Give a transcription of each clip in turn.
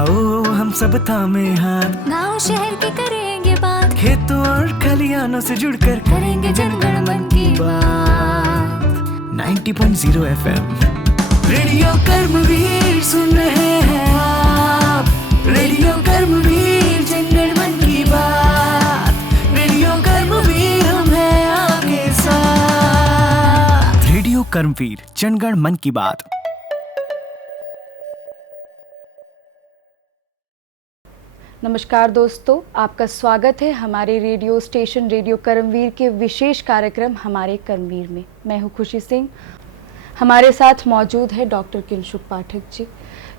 आओ हम सब थामे हाथ, गाँव शहर की करेंगे बात, खेतों और खलियानों से जुड़कर करेंगे जनगण मन की बात। 90.0 FM रेडियो कर्मवीर सुन रहे हैं आप, रेडियो कर्मवीर जनगण मन की बात, रेडियो कर्मवीर हम हैं आपके साथ। रेडियो कर्मवीर जनगण मन की बात। नमस्कार दोस्तों, आपका स्वागत है हमारे रेडियो स्टेशन रेडियो कर्मवीर के विशेष कार्यक्रम हमारे कर्मवीर में। मैं हूं खुशी सिंह। हमारे साथ मौजूद है डॉक्टर किंशुक पाठक जी,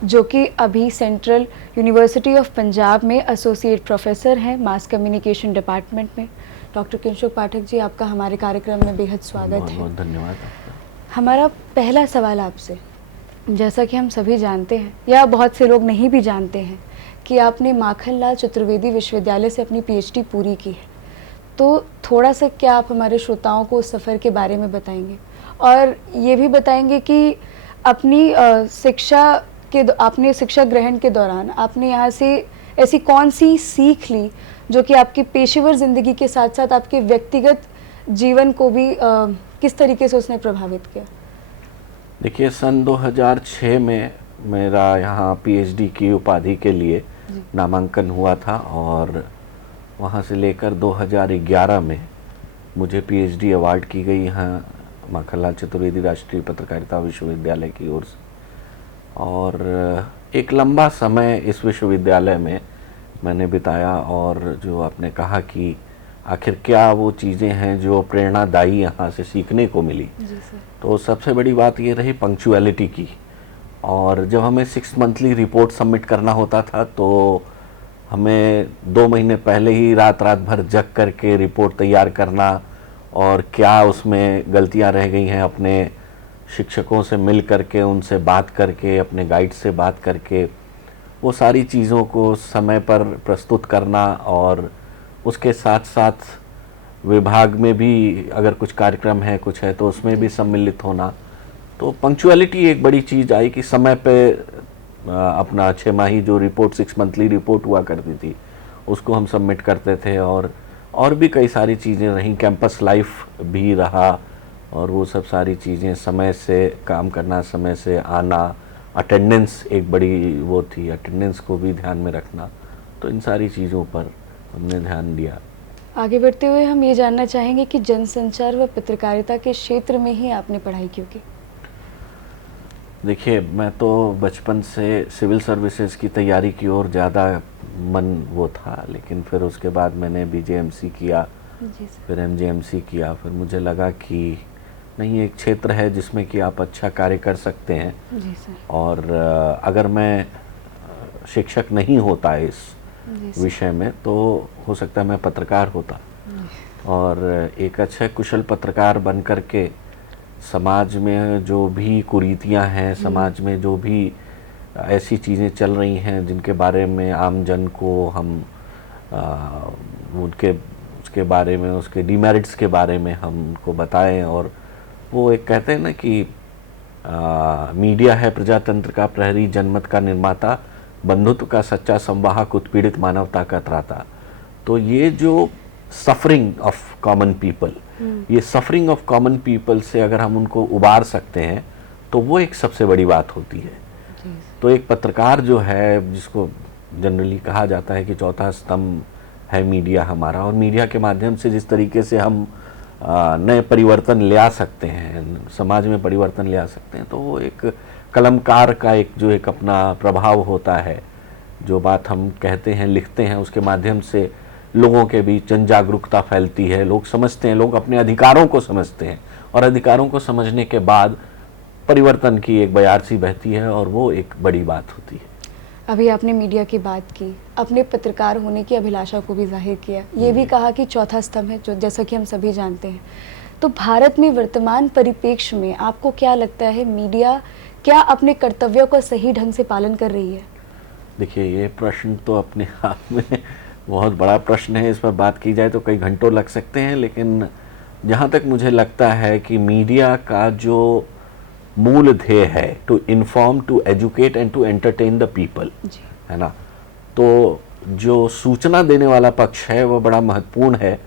जो कि अभी सेंट्रल यूनिवर्सिटी ऑफ पंजाब में एसोसिएट प्रोफेसर हैं मास कम्युनिकेशन डिपार्टमेंट में। डॉक्टर किंशुक पाठक जी, आपका हमारे कार्यक्रम में बेहद स्वागत है। बहुत धन्यवाद। हमारा पहला सवाल आपसे, जैसा कि हम सभी जानते हैं या बहुत से लोग नहीं भी जानते हैं कि आपने माखनलाल चतुर्वेदी विश्वविद्यालय से अपनी पीएचडी पूरी की है, तो थोड़ा सा क्या आप हमारे श्रोताओं को उस सफ़र के बारे में बताएंगे और ये भी बताएंगे कि अपनी आपने शिक्षा ग्रहण के दौरान आपने यहाँ से ऐसी कौन सी सीख ली जो कि आपकी पेशेवर ज़िंदगी के साथ साथ आपके व्यक्तिगत जीवन को भी किस तरीके से उसने प्रभावित किया? देखिए, सन 2006 में मेरा यहाँ पीएचडी की उपाधि के लिए नामांकन हुआ था और वहाँ से लेकर 2011 में मुझे पीएचडी अवार्ड की गई यहाँ माखनलाल चतुर्वेदी राष्ट्रीय पत्रकारिता विश्वविद्यालय की ओर से। और एक लंबा समय इस विश्वविद्यालय में मैंने बिताया और जो आपने कहा कि आखिर क्या वो चीज़ें हैं जो प्रेरणादायी यहाँ से सीखने को मिली, तो सबसे बड़ी बात ये रही पंक्चुअलिटी की। और जब हमें 6 मंथली रिपोर्ट सबमिट करना होता था तो हमें 2 महीने पहले ही रात भर जग करके रिपोर्ट तैयार करना और क्या उसमें गलतियां रह गई हैं अपने शिक्षकों से मिल करके, उनसे बात करके, अपने गाइड से बात करके वो सारी चीज़ों को समय पर प्रस्तुत करना और उसके साथ साथ विभाग में भी अगर कुछ कार्यक्रम है, कुछ है तो उसमें भी सम्मिलित होना। तो पंक्चुअलिटी एक बड़ी चीज़ आई कि समय पे अपना 6 माही जो रिपोर्ट 6 मंथली रिपोर्ट हुआ करती थी उसको हम सबमिट करते थे और भी कई सारी चीज़ें रहीं, कैंपस लाइफ भी रहा और वो सब सारी चीज़ें, समय से काम करना, समय से आना, अटेंडेंस एक बड़ी वो थी, अटेंडेंस को भी ध्यान में रखना। तो इन सारी चीज़ों पर हमने ध्यान दिया। आगे बढ़ते हुए हम ये जानना चाहेंगे कि जनसंचार व पत्रकारिता के क्षेत्र में ही आपने पढ़ाई क्यों की? देखिए, मैं तो बचपन से सिविल सर्विसेज की तैयारी की ओर ज़्यादा मन वो था, लेकिन फिर उसके बाद मैंने बीजेएमसी किया, फिर एमजेएमसी किया। फिर मुझे लगा कि नहीं, एक क्षेत्र है जिसमें कि आप अच्छा कार्य कर सकते हैं। जी सर। और अगर मैं शिक्षक नहीं होता इस विषय में तो हो सकता है मैं पत्रकार होता और एक अच्छा कुशल पत्रकार बन करके समाज में जो भी कुरीतियां हैं, समाज में जो भी ऐसी चीज़ें चल रही हैं जिनके बारे में आम जन को हम उसके बारे में, उसके डिमेरिट्स के बारे में हम उनको बताएं। और वो एक कहते हैं ना कि मीडिया है प्रजातंत्र का प्रहरी, जनमत का निर्माता, बंधुत्व का सच्चा संवाहक, उत्पीड़ित मानवता का त्राता। तो ये जो सफरिंग ऑफ कॉमन पीपल, ये सफरिंग ऑफ कॉमन पीपल से अगर हम उनको उबार सकते हैं तो वो एक सबसे बड़ी बात होती है। तो एक पत्रकार जो है, जिसको जनरली कहा जाता है कि चौथा स्तंभ है मीडिया हमारा, और मीडिया के माध्यम से जिस तरीके से हम नए परिवर्तन ले आ सकते हैं, समाज में परिवर्तन ले आ सकते हैं, तो वो एक कलमकार का एक अपना प्रभाव होता है। जो बात हम कहते हैं, लिखते हैं, उसके माध्यम से लोगों के बीच जन जागरूकता फैलती है, लोग समझते हैं, लोग अपने अधिकारों को समझते हैं और अधिकारों को समझने के बाद परिवर्तन की एक बयार सी बहती है और वो एक बड़ी बात होती है। अभी आपने मीडिया की बात की, अपने पत्रकार होने की अभिलाषा को भी जाहिर किया, ये भी कहा कि चौथा स्तंभ है, जो जैसा कि हम सभी जानते हैं। तो भारत में वर्तमान परिप्रेक्ष्य में आपको क्या लगता है, मीडिया क्या अपने कर्तव्यों का सही ढंग से पालन कर रही है? देखिए, ये प्रश्न तो अपने आप में बहुत बड़ा प्रश्न है। इस पर बात की जाए तो कई घंटों लग सकते हैं, लेकिन जहाँ तक मुझे लगता है कि मीडिया का जो मूल ध्येय है, to inform, to educate and to entertain the people, है ना। तो जो सूचना देने वाला पक्ष है वो बड़ा महत्वपूर्ण है,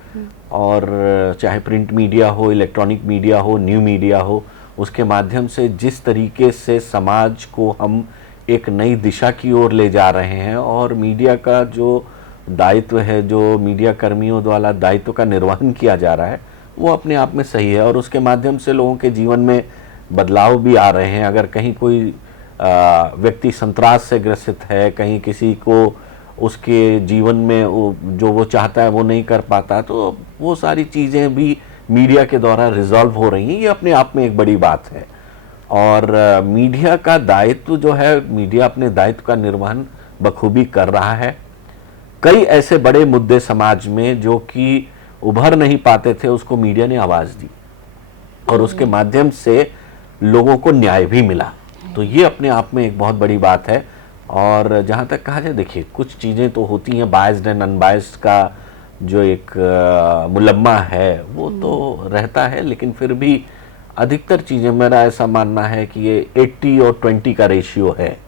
और चाहे प्रिंट मीडिया हो, इलेक्ट्रॉनिक मीडिया हो, न्यू मीडिया हो, उसके माध्यम से जिस तरीके से समाज को हम एक नई दिशा की ओर ले जा रहे हैं, और मीडिया का जो दायित्व है, जो मीडिया कर्मियों द्वारा दायित्व का निर्वहन किया जा रहा है, वो अपने आप में सही है, और उसके माध्यम से लोगों के जीवन में बदलाव भी आ रहे हैं। अगर कहीं कोई व्यक्ति संतरास से ग्रसित है, कहीं किसी को उसके जीवन में जो वो चाहता है वो नहीं कर पाता, तो वो सारी चीज़ें भी मीडिया के द्वारा रिजॉल्व हो रही हैं। ये अपने आप में एक बड़ी बात है, और मीडिया का दायित्व जो है, मीडिया अपने दायित्व का निर्वहन बखूबी कर रहा है। कई ऐसे बड़े मुद्दे समाज में जो कि उभर नहीं पाते थे, उसको मीडिया ने आवाज़ दी, और उसके माध्यम से लोगों को न्याय भी मिला। तो ये अपने आप में एक बहुत बड़ी बात है। और जहाँ तक कहा जाए, देखिए कुछ चीज़ें तो होती हैं, बायस्ड एंड अनबायस्ड का जो एक मुलम्मा है वो तो रहता है, लेकिन फिर भी अधिकतर चीज़ें, मेरा ऐसा मानना है कि ये 80 और 20 का रेशियो है।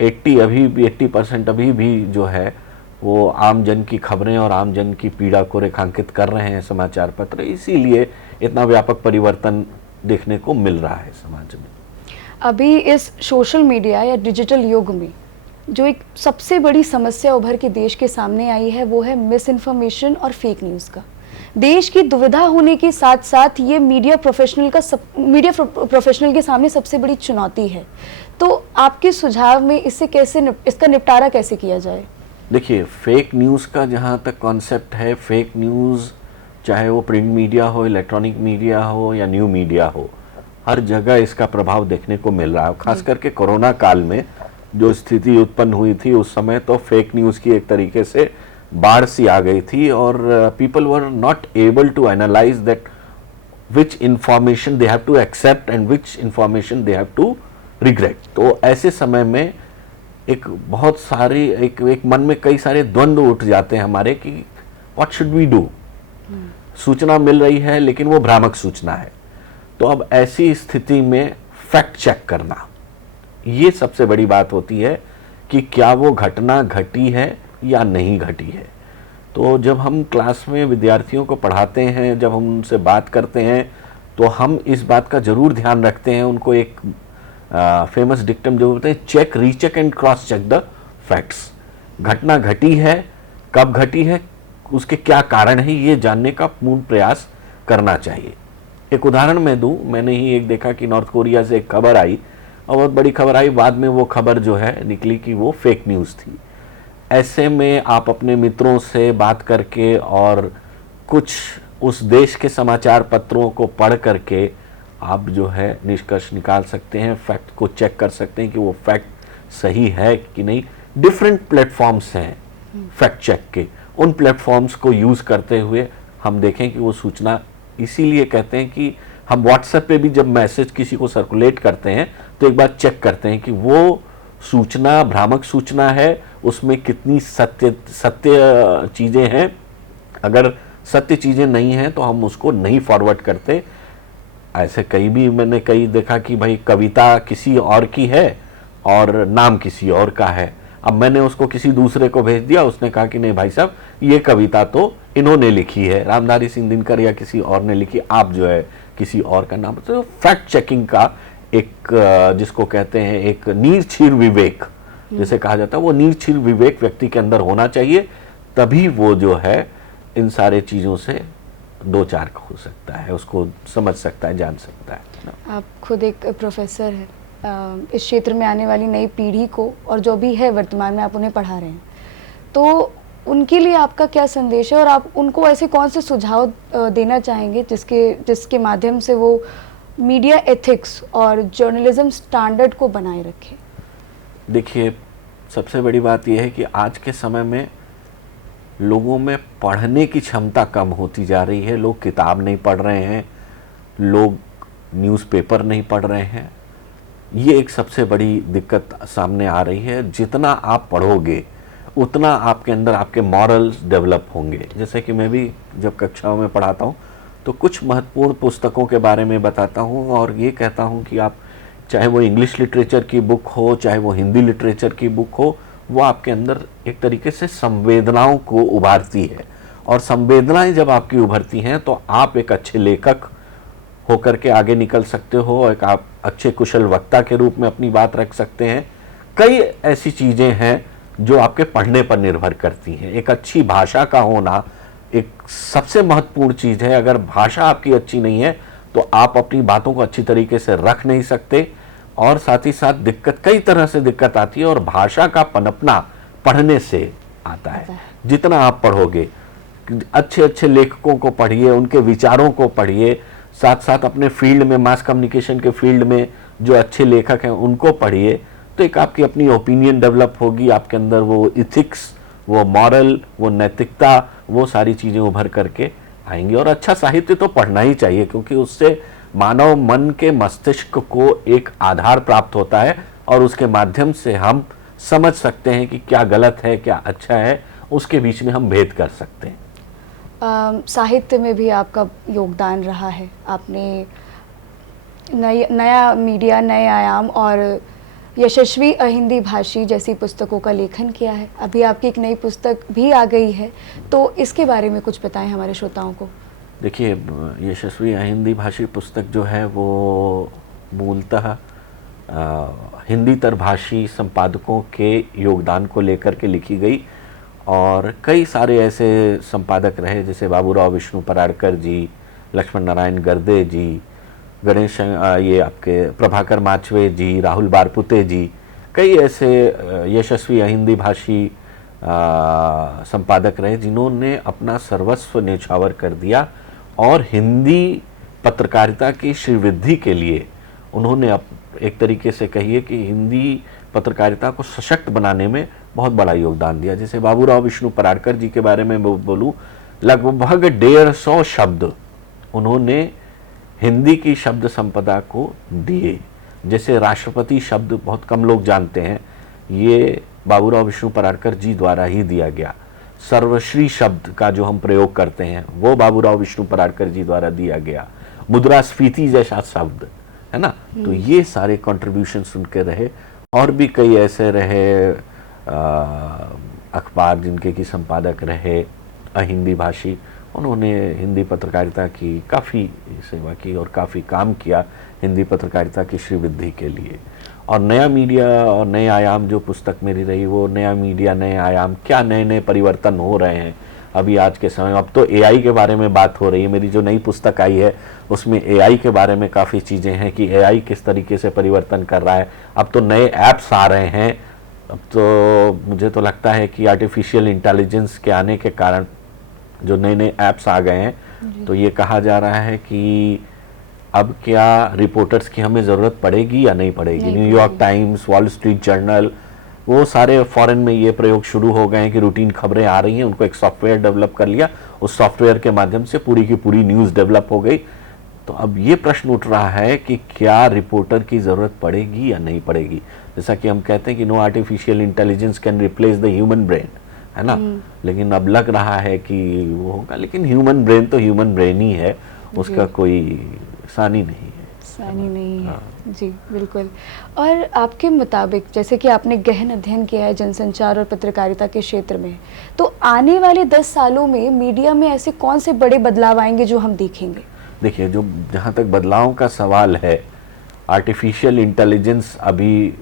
80% अभी भी जो है वो आम जन की खबरें और आम जन की पीड़ा को रेखांकित कर रहे हैं समाचार पत्र, इसीलिए इतना व्यापक परिवर्तन देखने को मिल रहा है समाज में। अभी इस सोशल मीडिया या डिजिटल युग में जो एक सबसे बड़ी समस्या उभर के देश के सामने आई है, वो है मिस इन्फॉर्मेशन और फेक न्यूज़ का। देश की दुविधा होने के साथ साथ ये मीडिया प्रोफेशनल के सामने सबसे बड़ी चुनौती है। तो आपके सुझाव में इससे इसका निपटारा कैसे किया जाए? देखिए, फेक न्यूज़ का जहाँ तक कॉन्सेप्ट है, फेक न्यूज़ चाहे वो प्रिंट मीडिया हो, इलेक्ट्रॉनिक मीडिया हो या न्यू मीडिया हो, हर जगह इसका प्रभाव देखने को मिल रहा है। खास करके कोरोना काल में जो स्थिति उत्पन्न हुई थी, उस समय तो फेक न्यूज़ की एक तरीके से बाढ़ सी आ गई थी, और people were not able to analyse that which information they have to accept and which information they have to regret. तो ऐसे समय में एक बहुत सारी एक मन में कई सारे द्वंद्व उठ जाते हैं हमारे कि व्हाट शुड वी डू। सूचना मिल रही है लेकिन वो भ्रामक सूचना है, तो अब ऐसी स्थिति में फैक्ट चेक करना, ये सबसे बड़ी बात होती है कि क्या वो घटना घटी है या नहीं घटी है। तो जब हम क्लास में विद्यार्थियों को पढ़ाते हैं, जब हम उनसे बात करते हैं, तो हम इस बात का जरूर ध्यान रखते हैं, उनको एक फेमस डिक्टम जो बोलते हैं, check, recheck and cross check the facts. घटना घटी है, कब घटी है, उसके क्या कारण है, ये जानने का पूर्ण प्रयास करना चाहिए। एक उदाहरण मैं दूं, मैंने ही एक देखा कि नॉर्थ कोरिया से एक खबर आई, और बहुत बड़ी खबर आई, बाद में वो खबर जो है निकली कि वो फेक न्यूज़ थी। ऐसे में आप अपने मित्रों से बात करके और कुछ उस देश के समाचार पत्रों को पढ़ करके आप जो है निष्कर्ष निकाल सकते हैं, फैक्ट को चेक कर सकते हैं कि वो फैक्ट सही है कि नहीं। डिफरेंट प्लेटफॉर्म्स हैं फैक्ट चेक के, उन प्लेटफॉर्म्स को यूज़ करते हुए हम देखें कि वो सूचना, इसीलिए कहते हैं कि हम व्हाट्सएप पे भी जब मैसेज किसी को सर्कुलेट करते हैं तो एक बार चेक करते हैं कि वो सूचना भ्रामक सूचना है, उसमें कितनी सत्य चीज़ें हैं। अगर सत्य चीज़ें नहीं हैं तो हम उसको नहीं फॉरवर्ड करते। ऐसे मैंने कई देखा कि भाई कविता किसी और की है और नाम किसी और का है, अब मैंने उसको किसी दूसरे को भेज दिया, उसने कहा कि नहीं भाई साहब ये कविता तो इन्होंने लिखी है, रामधारी सिंह दिनकर या किसी और ने लिखी, आप जो है किसी और का नाम। तो फैक्ट चेकिंग का एक जिसको कहते हैं एक नीरछीर विवेक जिसे कहा जाता है, वो नीरछीर विवेक व्यक्ति के अंदर होना चाहिए, तभी वो जो है इन सारे चीज़ों से दो चार हो सकता है, उसको समझ सकता है, जान सकता है। आप खुद एक प्रोफेसर हैं, इस क्षेत्र में आने वाली नई पीढ़ी को और जो भी है वर्तमान में आप उन्हें पढ़ा रहे हैं, तो उनके लिए आपका क्या संदेश है और आप उनको ऐसे कौन से सुझाव देना चाहेंगे जिसके माध्यम से वो मीडिया एथिक्स और जर्नलिज्म स्टैंडर्ड को बनाए रखें? देखिए, सबसे बड़ी बात यह है कि आज के समय में लोगों में पढ़ने की क्षमता कम होती जा रही है। लोग किताब नहीं पढ़ रहे हैं, लोग न्यूज़पेपर नहीं पढ़ रहे हैं। ये एक सबसे बड़ी दिक्कत सामने आ रही है। जितना आप पढ़ोगे उतना आपके अंदर आपके मॉरल्स डेवलप होंगे। जैसे कि मैं भी जब कक्षाओं में पढ़ाता हूँ तो कुछ महत्वपूर्ण पुस्तकों के बारे में बताता हूँ और ये कहता हूँ कि आप चाहे वो इंग्लिश लिटरेचर की बुक हो, चाहे वो हिंदी लिटरेचर की बुक हो, वो आपके अंदर एक तरीके से संवेदनाओं को उभारती है, और संवेदनाएं जब आपकी उभरती हैं तो आप एक अच्छे लेखक होकर के आगे निकल सकते हो, एक आप अच्छे कुशल वक्ता के रूप में अपनी बात रख सकते हैं। कई ऐसी चीज़ें हैं जो आपके पढ़ने पर निर्भर करती हैं। एक अच्छी भाषा का होना एक सबसे महत्वपूर्ण चीज़ है। अगर भाषा आपकी अच्छी नहीं है तो आप अपनी बातों को अच्छी तरीके से रख नहीं सकते, और साथ ही साथ दिक्कत, कई तरह से दिक्कत आती है, और भाषा का पनपना पढ़ने से आता है। जितना आप पढ़ोगे, अच्छे अच्छे लेखकों को पढ़िए, उनके विचारों को पढ़िए, साथ साथ अपने फील्ड में, मास कम्युनिकेशन के फील्ड में जो अच्छे लेखक हैं उनको पढ़िए, तो एक आपकी अपनी ओपिनियन डेवलप होगी, आपके अंदर वो इथिक्स, वो मॉरल, वो नैतिकता, वो सारी चीज़ें उभर करके आएंगी। और अच्छा साहित्य तो पढ़ना ही चाहिए, क्योंकि उससे मानव मन के मस्तिष्क को एक आधार प्राप्त होता है, और उसके माध्यम से हम समझ सकते हैं कि क्या गलत है, क्या अच्छा है, उसके बीच में हम भेद कर सकते हैं। साहित्य में भी आपका योगदान रहा है। आपने नया मीडिया, नए आयाम और यशस्वी अहिंदी भाषी जैसी पुस्तकों का लेखन किया है। अभी आपकी एक नई पुस्तक भी आ गई है, तो इसके बारे में कुछ बताएं हमारे श्रोताओं को। देखिए, यशस्वी अहिंदी भाषी पुस्तक जो है वो मूलतः हिंदी तरभाषी संपादकों के योगदान को लेकर के लिखी गई, और कई सारे ऐसे संपादक रहे जैसे बाबूराव विष्णु पराड़कर जी, लक्ष्मण नारायण गर्दे जी, गणेश, ये आपके प्रभाकर माचवे जी, राहुल बारपुते जी, कई ऐसे यशस्वी अहिंदी भाषी संपादक रहे जिन्होंने अपना सर्वस्व न्यौछावर कर दिया, और हिंदी पत्रकारिता की श्रीवृद्धि के लिए उन्होंने एक तरीके से कहिए कि हिंदी पत्रकारिता को सशक्त बनाने में बहुत बड़ा योगदान दिया। जैसे बाबूराव विष्णु पराड़कर जी के बारे में बोलूँ, लगभग 150 शब्द उन्होंने हिंदी की शब्द संपदा को दिए। जैसे राष्ट्रपति शब्द बहुत कम लोग जानते हैं, ये बाबूराव विष्णु पराड़कर जी द्वारा ही दिया गया। सर्वश्री शब्द का जो हम प्रयोग करते हैं वो बाबूराव विष्णु पराड़कर जी द्वारा दिया गया। मुद्रास्फीति जैसा शब्द है ना, तो ये सारे कंट्रीब्यूशंस उनके रहे। और भी कई ऐसे रहे अखबार जिनके की संपादक रहे अहिंदी भाषी, उन्होंने हिंदी पत्रकारिता की काफ़ी सेवा की और काफ़ी काम किया हिंदी पत्रकारिता की श्रीवृद्धि के लिए। और नया मीडिया और नए आयाम जो पुस्तक मेरी रही, वो नया मीडिया, नए आयाम, क्या नए नए परिवर्तन हो रहे हैं अभी आज के समय। अब तो एआई के बारे में बात हो रही है। मेरी जो नई पुस्तक आई है उसमें एआई के बारे में काफ़ी चीज़ें हैं कि एआई किस तरीके से परिवर्तन कर रहा है। अब तो नए ऐप्स आ रहे हैं। अब तो मुझे तो लगता है कि आर्टिफिशियल इंटेलिजेंस के आने के कारण जो नए नए ऐप्स आ गए हैं, तो ये कहा जा रहा है कि अब क्या रिपोर्टर्स की हमें ज़रूरत पड़ेगी या नहीं पड़ेगी। New York times, wall street journal, वो सारे फॉरेन में ये प्रयोग शुरू हो गए हैं कि रूटीन खबरें आ रही हैं, उनको एक सॉफ्टवेयर डेवलप कर लिया, उस सॉफ्टवेयर के माध्यम से पूरी की पूरी न्यूज़ डेवलप हो गई। तो अब ये प्रश्न उठ रहा है कि क्या रिपोर्टर की ज़रूरत पड़ेगी या नहीं पड़ेगी। जैसा कि हम कहते हैं कि no artificial intelligence can replace the human brain, है ना, लेकिन अब लग रहा है कि वो होगा। लेकिन ह्यूमन ब्रेन तो ह्यूमन ब्रेन ही है, उसका कोई सानी नहीं है, सानी नहीं है। जी बिल्कुल। और आपके मुताबिक, जैसे कि आपने गहन अध्ययन किया है जनसंचार और पत्रकारिता के क्षेत्र में, तो आने वाले 10 सालों में मीडिया में ऐसे कौन से बड़े बदलाव आएंगे जो हम देखेंगे? देखिए, जो जहाँ तक बदलाव का सवाल है, आर्टिफिशियल इंटेलिजेंस अभी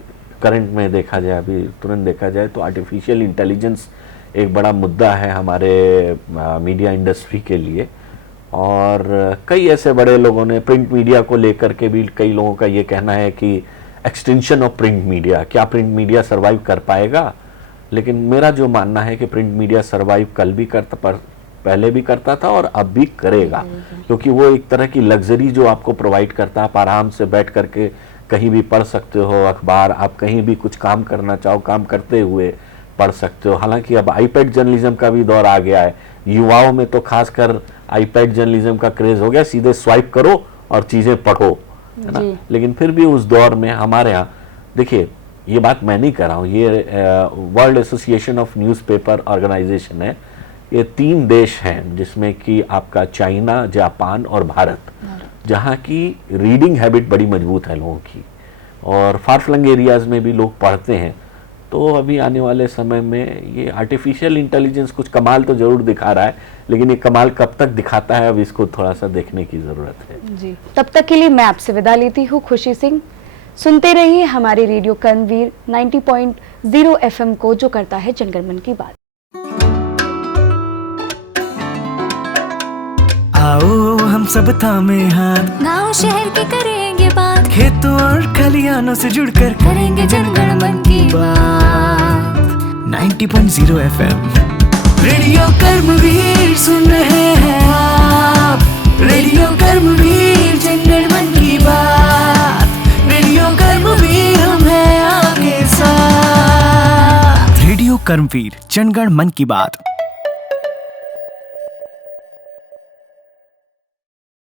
करंट में देखा जाए, अभी तुरंत देखा जाए तो आर्टिफिशियल इंटेलिजेंस एक बड़ा मुद्दा है हमारे मीडिया इंडस्ट्री के लिए। और कई ऐसे बड़े लोगों ने प्रिंट मीडिया को लेकर के भी, कई लोगों का ये कहना है कि एक्सटेंशन ऑफ प्रिंट मीडिया, क्या प्रिंट मीडिया सरवाइव कर पाएगा। लेकिन मेरा जो मानना है कि प्रिंट मीडिया सरवाइव कल भी करता, पर पहले भी करता था और अब भी करेगा, क्योंकि वो एक तरह की लग्जरी जो आपको प्रोवाइड करता है। आप आराम से बैठ करके कहीं भी पढ़ सकते हो अखबार, आप कहीं भी कुछ काम करना चाहो, काम करते हुए पढ़ सकते हो। हालांकि अब आईपैड जर्नलिज्म का भी दौर आ गया है, युवाओं में तो खासकर आईपैड जर्नलिज्म का क्रेज हो गया, सीधे स्वाइप करो और चीज़ें पढ़ो, है ना। लेकिन फिर भी उस दौर में हमारे यहाँ, देखिए ये बात मैं नहीं कर रहा हूँ, ये world association of newspaper organisation है। ये 3 देश हैं जिसमें कि आपका चाइना, जापान और भारत, जहाँ की रीडिंग हैबिट बड़ी मजबूत है लोगों की, और फार फ्लंग एरियाज़ में भी लोग पढ़ते हैं। तो अभी आने वाले समय में ये आर्टिफिशियल इंटेलिजेंस कुछ कमाल तो जरूर दिखा रहा है, लेकिन ये कमाल कब तक दिखाता है अब इसको थोड़ा सा देखने की जरूरत है। जी, तब तक के लिए मैं आपसे विदा लेती हूँ खुशी सिंह। सुनते रहिए हमारे रेडियो कर्मवीर 90.0 FM को, जो करता है जनगण मन की बात। आओ हम सब थामे हाथ, गांव शहर के करेंगे बात, खेतों और खलियानों से जुड़कर करेंगे जनगण मन की बात। 90.0 FM रेडियो कर्मवीर सुन रहे हैं आप, रेडियो कर्मवीर जनगण मन की बात, रेडियो कर्मवीर हम हैं आपके साथ। रेडियो कर्मवीर जनगण मन की बात।